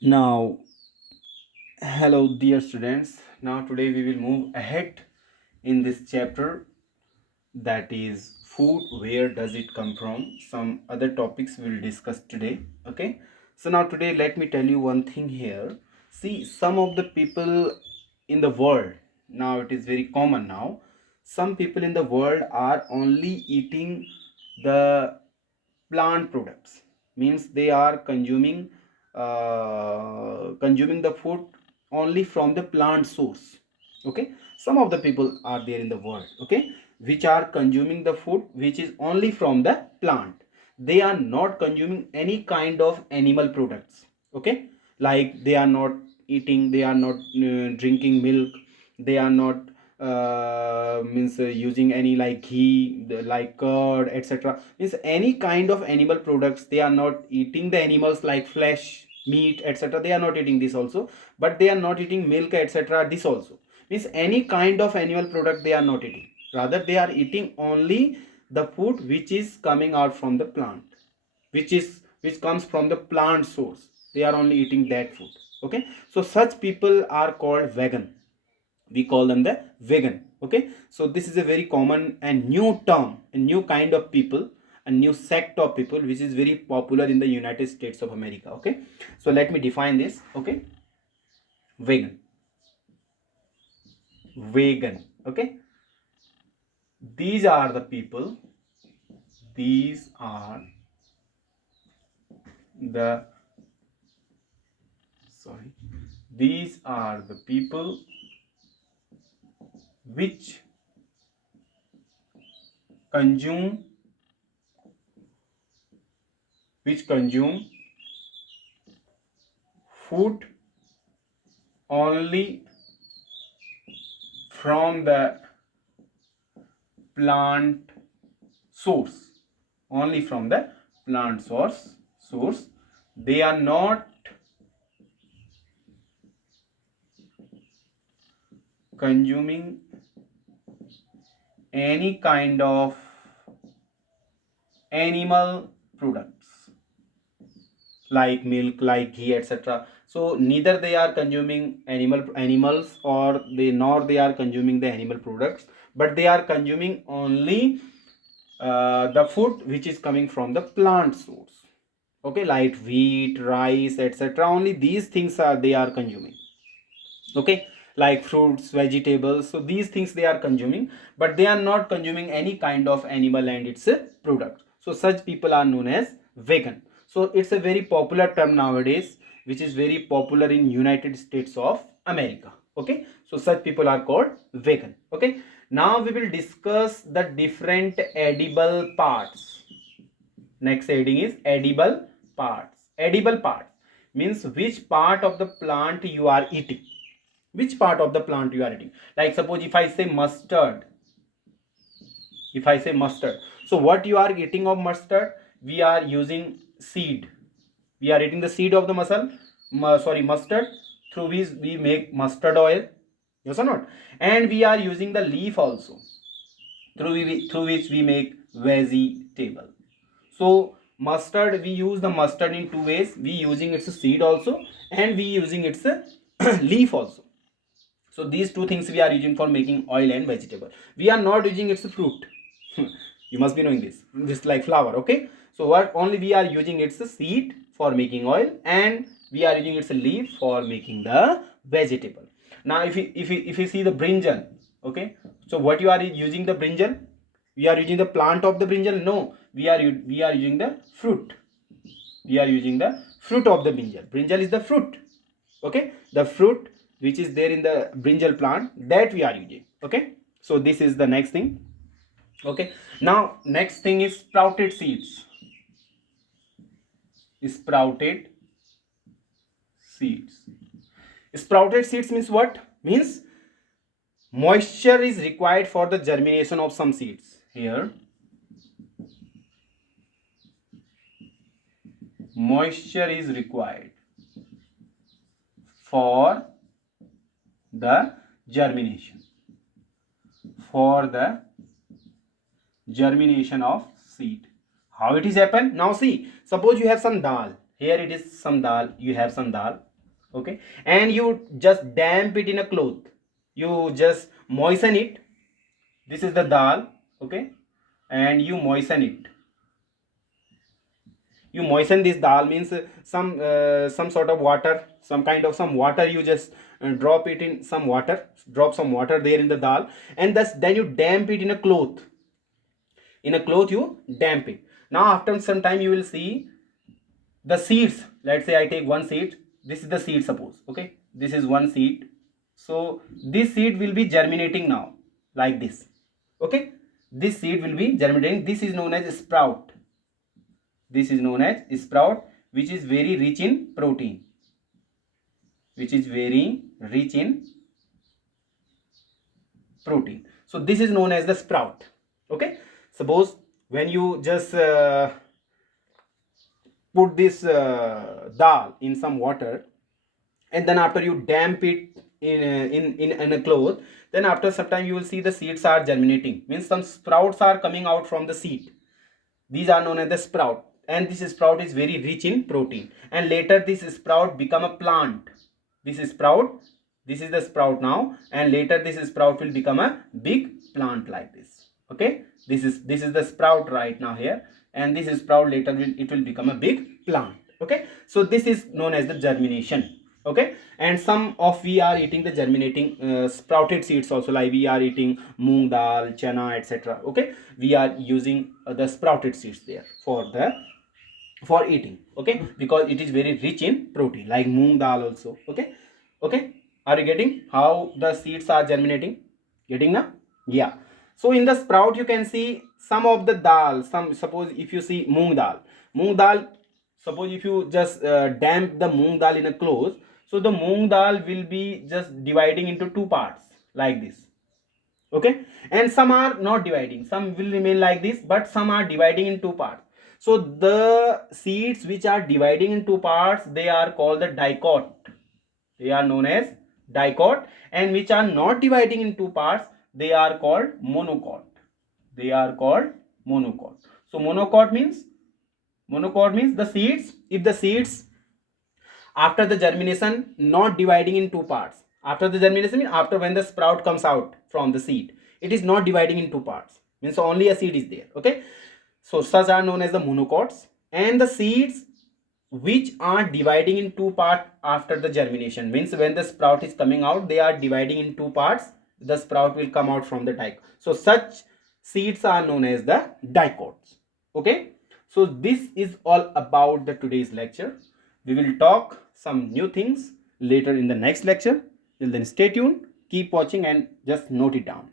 Now, hello, dear students. Now, today we will move ahead in this chapter, that is food. Where does it come from? Some other topics we'll discuss today. Okay, so now today, let me tell you one thing here. See, some of the people in the world, now it is very common now, some people in the world are only eating the plant products, means they are consuming the food only from the plant source. Okay, some of the people are there in the world, okay, which are consuming the food which is only from the plant. They are not consuming any kind of animal products. Okay, like they are not eating, they are not drinking milk, they are not means using any like ghee, like curd, etc. Means any kind of animal products. They are not eating the animals like flesh, meat, etc. They are not eating this also. But they are not eating milk, etc. This also means any kind of animal product they are not eating. Rather, they are eating only the food which is coming out from the plant, which comes from the plant source. They are only eating that food. Okay, so such people are called vegan. We call them the vegan. Okay, so this is a very common and new term, a new kind of people, a new sect of people which is very popular in the United States of America. Okay, so let me define this. Okay, vegan. Vegan. Okay, these are the people, these are the sorry these are the people which consume consume food only from the plant source. Only from the plant source. They are not consuming any kind of animal products like milk, like ghee, etc. So neither they are consuming animals, or they nor they are consuming the animal products, but they are consuming only the food which is coming from the plant source. Okay, like wheat, rice, etc. Only these things are they are consuming. Okay, like fruits, vegetables, so these things they are consuming, but they are not consuming any kind of animal and its product. So such people are known as vegan. So it's a very popular term nowadays, which is very popular in United States of America. Okay, so such people are called vegan. Okay, now we will discuss the different edible parts. Next heading is edible parts. Edible parts means which part of the plant you are eating. Which part of the plant you are eating? Like suppose if I say mustard, so what you are eating of mustard? We are using seed. We are eating the seed of the mustard, through which we make mustard oil. Yes or not? And we are using the leaf also, through which we make vegetable. So mustard, we use the mustard in two ways. We using its seed also, and we using its leaf also. So these two things we are using for making oil and vegetable. We are not using its fruit. You must be knowing this like flower. Okay, so what only we are using its seed for making oil, and we are using its leaf for making the vegetable. Now if you see the brinjal, okay, so what you are using the brinjal? We are using the plant of the brinjal? No, we are using the fruit. We are using the fruit of the brinjal is the fruit. Okay, the fruit which is there in the brinjal plant, that we are using. Okay, so this is the next thing. Okay, now next thing is sprouted seeds. Sprouted seeds. Sprouted seeds means what? Means moisture is required for the germination of some seeds. Here moisture is required for the germination, for the germination of seed. How it is happen? Now see, suppose you have some dal. Here it is some dal. You have some dal. Okay, and you just damp it in a cloth, you just moisten it. This is the dal. Okay, and you moisten it. You moisten this dal means some sort of water, some kind of some water, you just drop it in some water, drop some water there in the dal, and thus then you damp it in a cloth. In a cloth you damp it. Now after some time you will see the seeds. Let's say I take one seed, this is the seed, suppose. Okay, this is one seed. So this seed will be germinating now, like this. Okay, this seed will be germinating. This is known as sprout. This is known as sprout, which is very rich in protein, which is very rich in protein. So this is known as the sprout. Okay, suppose when you just put this dal in some water, and then after you damp it in a cloth, then after some time you will see the seeds are germinating, means some sprouts are coming out from the seed. These are known as the sprout, and this sprout is very rich in protein, and later this sprout become a plant. This sprout, this is the sprout now, and later this sprout will become a big plant like this. Okay, this is the sprout right now here, and this sprout later will become a big plant. Okay, so this is known as the germination. Okay, and some of we are eating the germinating sprouted seeds also, like we are eating moong dal, chana, etc. Okay, we are using the sprouted seeds there for eating. Okay, because it is very rich in protein, like moong dal also. Okay, okay, are you getting how the seeds are germinating? Getting now? Yeah. So in the sprout you can see some of the dal. Some, suppose if you see moong dal, suppose if you just damp the moong dal in a cloth, so the moong dal will be just dividing into two parts like this. Okay, and some are not dividing, some will remain like this, but some are dividing in two parts. So the seeds which are dividing in two parts, they are called the dicot. They are known as dicot. And which are not dividing in two parts, they are called monocot. They are called monocot. So monocot means the seeds, if the seeds after the germination not dividing in two parts, after the germination means after when the sprout comes out from the seed, it is not dividing in two parts, means only a seed is there. Okay, so such are known as the monocots. And the seeds which are dividing in two parts after the germination, means when the sprout is coming out, they are dividing in two parts, the sprout will come out from the dicot. So such seeds are known as the dicots. Okay, so this is all about the today's lecture. We will talk some new things later in the next lecture. Till then, stay tuned, keep watching, and just note it down.